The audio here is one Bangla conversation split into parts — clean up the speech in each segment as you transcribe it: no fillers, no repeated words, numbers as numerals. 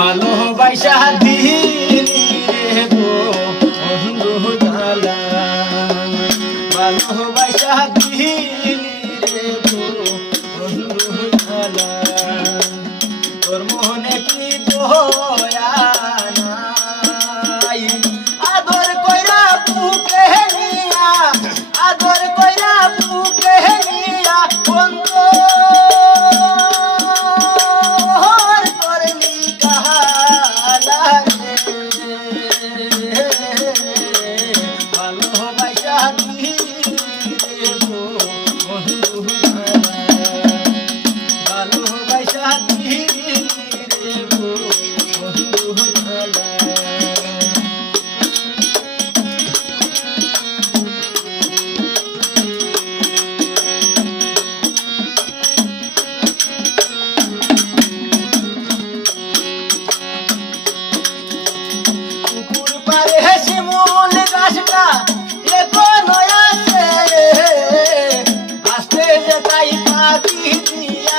ভালোবাসা দিলি রে গো বন্ধু জালা ভালোবাসা দিলি রে গো বন্ধু জালা তোর মনে কি দয়া নাই আদর কইরা বুকে নিয়া আদর কইরা বুকে নিয়া বন্ধু শিমুল গাছটা এখনো আছে আস্তে যে তাই পাখি দিয়া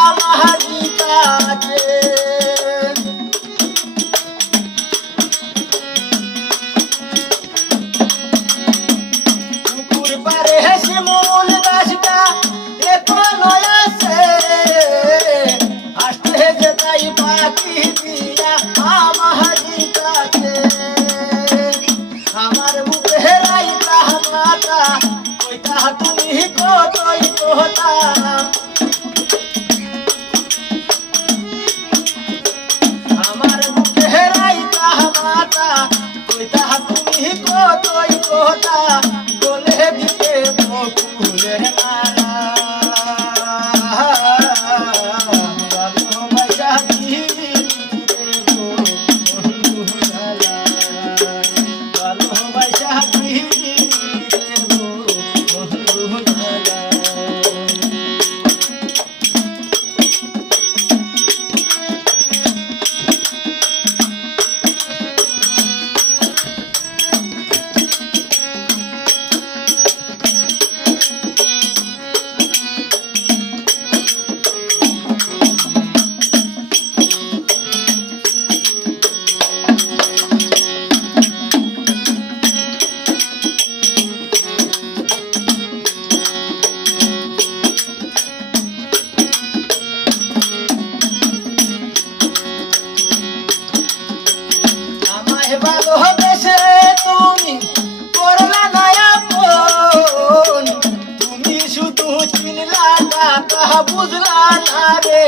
আমার কাছে পুকুর পারে শিমুল গাছটা এখনো আছে আস্তে যে তাই পাখি দিয়া আমার কাছে আমার বুকে রাইতা মাতা কইতা তুমি কতই কথা আমার বুকে রাইতা মাতা কইতা তুমি কতই কথা বলে দিতে বকুলের মালা ভালোবাসা দিলি রে গো বন্ধু জালা ভালোবাসা দিলি রে গো বন্ধু জালা ভালোবেসে তুমি করলা না আপন তুমি শুধু চিনলা না তা বুঝলা না রে।